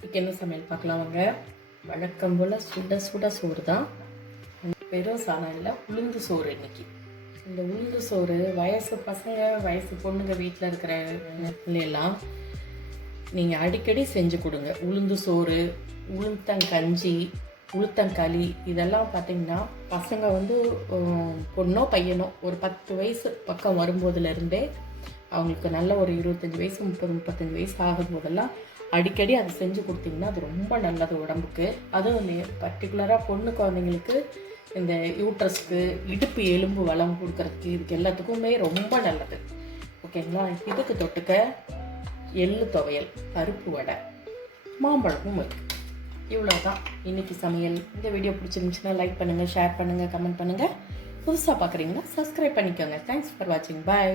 இன்றைக்கி என்ன சமையல் பார்க்கலாம் வாங்க. வழக்கம் போல் சுட சுட சோறு தான். வெறும் சாதம் இல்லை, உளுந்து சோறு இன்னைக்கு. இந்த உளுந்து சோறு வயசு பசங்க வயசு பொண்ணுங்க வீட்டில் இருக்கிற எல்லாம் நீங்கள் அடிக்கடி செஞ்சு கொடுங்க. உளுந்து சோறு, உளுத்தங்கஞ்சி, உளுத்தங்களி இதெல்லாம் பார்த்திங்கன்னா பசங்க பொண்ணோ பையனோ ஒரு 10 வயசு பக்கம் வரும்போதுலேருந்தே அவங்களுக்கு நல்ல ஒரு 25 வயசு 30-35 வயசு ஆகும்போதெல்லாம் அடிக்கடி அதை செஞ்சு கொடுத்தீங்கன்னா அது ரொம்ப நல்லது உடம்புக்கு. அதுவும் பர்டிகுலராக பொண்ணு குழந்தைங்களுக்கு இந்த யூட்ரஸ்க்கு, இடுப்பு எலும்பு வளம் கொடுக்கறதுக்கு, இதுக்கு எல்லாத்துக்குமே ரொம்ப நல்லது. ஓகேங்களா? இதுக்கு தொட்டுக்க எள்ளு துவையல், பருப்பு வடை, மாம்பழமும் இருக்குது. இவ்வளோதான் இன்றைக்கி சமையல். இந்த வீடியோ பிடிச்சிருந்துச்சுன்னா லைக் பண்ணுங்கள், ஷேர் பண்ணுங்கள், கமெண்ட் பண்ணுங்கள். புதுசாக பார்க்குறீங்கன்னா சப்ஸ்கிரைப் பண்ணிக்கோங்க. தேங்க்ஸ் ஃபார் வாட்சிங். பாய்.